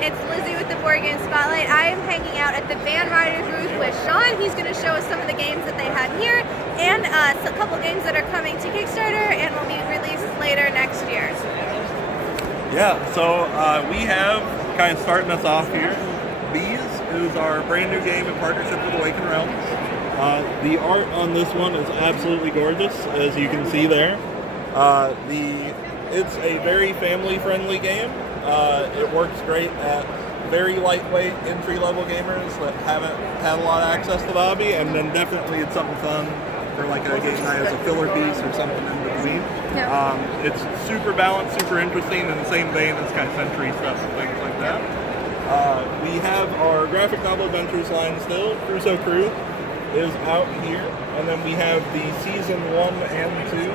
It's Lizzy with the Board Game Spotlight. I am hanging out at the Ryder booth with Shaun. He's going to show us some of the games that they had here and a couple games that are coming to Kickstarter and will be released later next year. Yeah, so we have, kind of starting us off here, Bees is our brand new game in partnership with Awakened Realms. The art on this one is absolutely gorgeous, as you can see there. It's a very family-friendly game. It works great at very lightweight entry-level gamers that haven't had a lot of access to the hobby, and then definitely it's something fun for like a game night as a filler piece or something in between. Yeah. It's super balanced, super interesting, in the same vein as kind of Century stuff and things like that. We have our graphic novel adventures line still. Crusoe Crew is out here, and then we have the season 1 and 2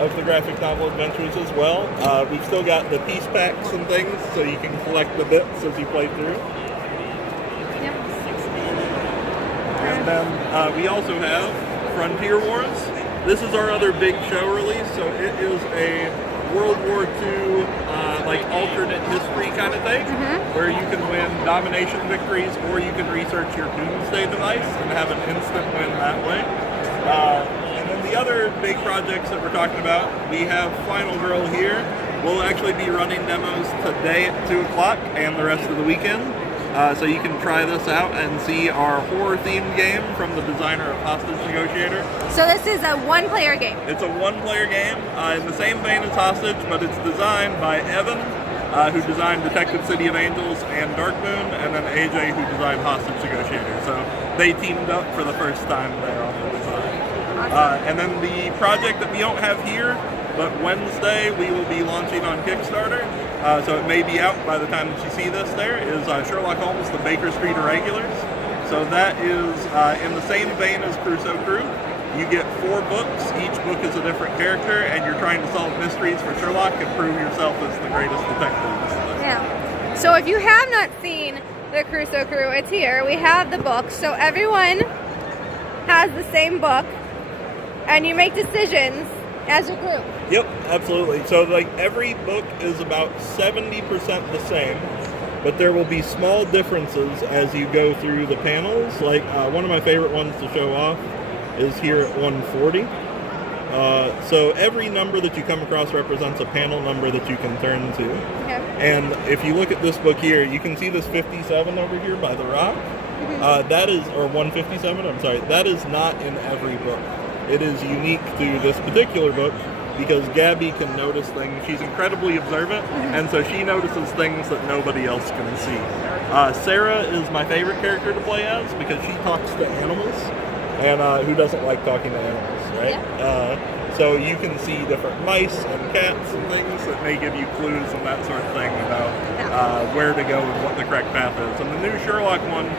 of the graphic novel adventures as well. We've still got the piece packs and things, so you can collect the bits as you play through. Yep. And then we also have Frontier Wars. This is our other big show release, so it is a World War II like alternate history kind of thing, where you can win domination victories or you can research your doomsday device and have an instant win that way. And then the other big projects that we're talking about, we have Final Girl here. We'll actually be running demos today at 2 o'clock and the rest of the weekend. So you can try this out and see our horror-themed game from the designer of Hostage Negotiator. So this is a one-player game. It's a one-player game in the same vein as Hostage, but it's designed by Evan, who designed Detective City of Angels and Dark Moon, and then AJ, who designed Hostage Negotiator. So they teamed up for the first time there on the design. Awesome. And then the project that we don't have here, but Wednesday we will be launching on Kickstarter. So it may be out by the time that you see this there, is Sherlock Holmes, The Baker Street Irregulars. So that is in the same vein as Crusoe Crew. You get 4 books, each book is a different character, and you're trying to solve mysteries for Sherlock and prove yourself as the greatest detective. Yeah. So if you have not seen the Crusoe Crew, it's here. We have the books, so everyone has the same book, and you make decisions as a group. Yep, absolutely. So like every book is about 70% the same, but there will be small differences as you go through the panels. Like one of my favorite ones to show off is here at 140. So every number that you come across represents a panel number that you can turn to. Okay. And if you look at this book here, you can see this 57 over here by the rock. That is, or 157, I'm sorry, that is not in every book. It is unique to this particular book because Gabby can notice things. She's incredibly observant, and so she notices things that nobody else can see. Sarah is my favorite character to play as because she talks to animals, and who doesn't like talking to animals, right? Yeah. So you can see different mice and cats and things that may give you clues and that sort of thing about where to go and what the correct path is. And the new Sherlock one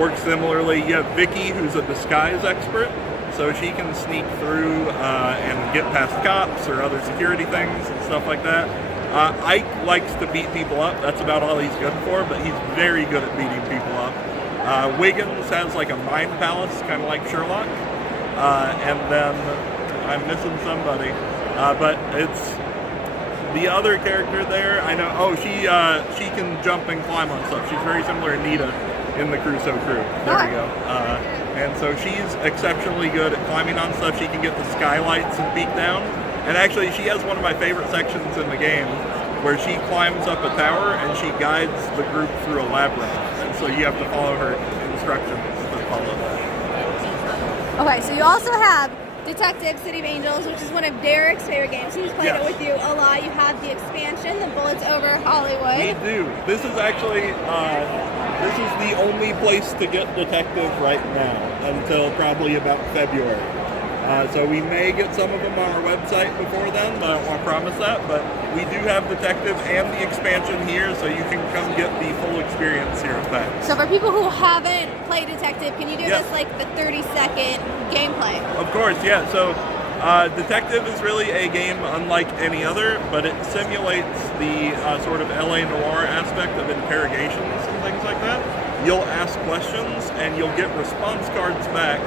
works similarly. You have Vicky, who's a disguise expert. So she can sneak through and get past cops or other security things and stuff like that. Ike likes to beat people up. That's about all he's good for, but he's very good at beating people up. Wiggins has like a mind palace, kind of like Sherlock. And then I'm missing somebody. But it's the other character there. I know. Oh, she can jump and climb on stuff. She's very similar to Nita in the Crusoe Crew. There we go. And so she's exceptionally good at climbing on stuff. She can get the skylights and peek down. And actually, she has one of my favorite sections in the game where she climbs up a tower and she guides the group through a labyrinth. And so you have to follow her instructions to follow that. Okay, so you also have Detective City of Angels, which is one of Derek's favorite games. He's played it with you a lot. You have the expansion, The Bullets Over Hollywood. We do. This is actually, this is the only place to get Detective right now until probably about February. So we may get some of them on our website before then, but I don't want to promise that. But we do have Detective and the expansion here, so you can come get the full experience here at PAX. So for people who haven't played Detective, can you give us like the 30-second gameplay? Of course, yeah. So Detective is really a game unlike any other, but it simulates the sort of LA noir aspect of interrogations and things like that. You'll ask questions and you'll get response cards back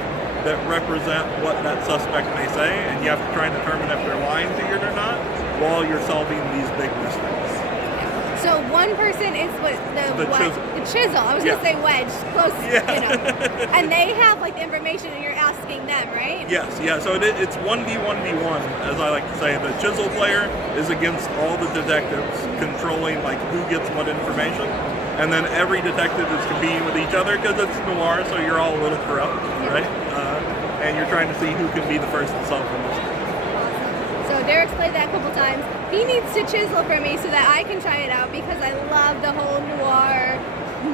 that represent what that suspect may say, and you have to try and determine if they're lying to you or not while you're solving these big mysteries. So one person is The chisel. The chisel. I was Yeah. gonna say wedge. Close. Yeah. You know. And they have like the information, and you're asking them, right? Yes, yeah. So it's 1v1v1, as I like to say. The chisel player is against all the detectives, controlling like who gets what information, and then every detective is competing with each other because it's noir, so you're all a little corrupt, right? And you're trying to see who can be the first to solve the mystery. So Derek's played that a couple times. He needs to chisel for me so that I can try it out because I love the whole noir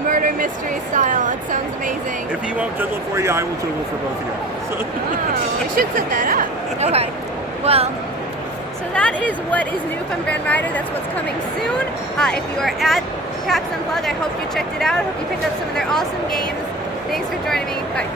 murder mystery style. It sounds amazing. If he won't chisel for you, I will chisel for both of you. So. Oh, we should set that up. Okay. Well, so that is what is new from Van Ryder. That's what's coming soon. If you are at PAX Unplugged, I hope you checked it out. I hope you picked up some of their awesome games. Thanks for joining me. Bye.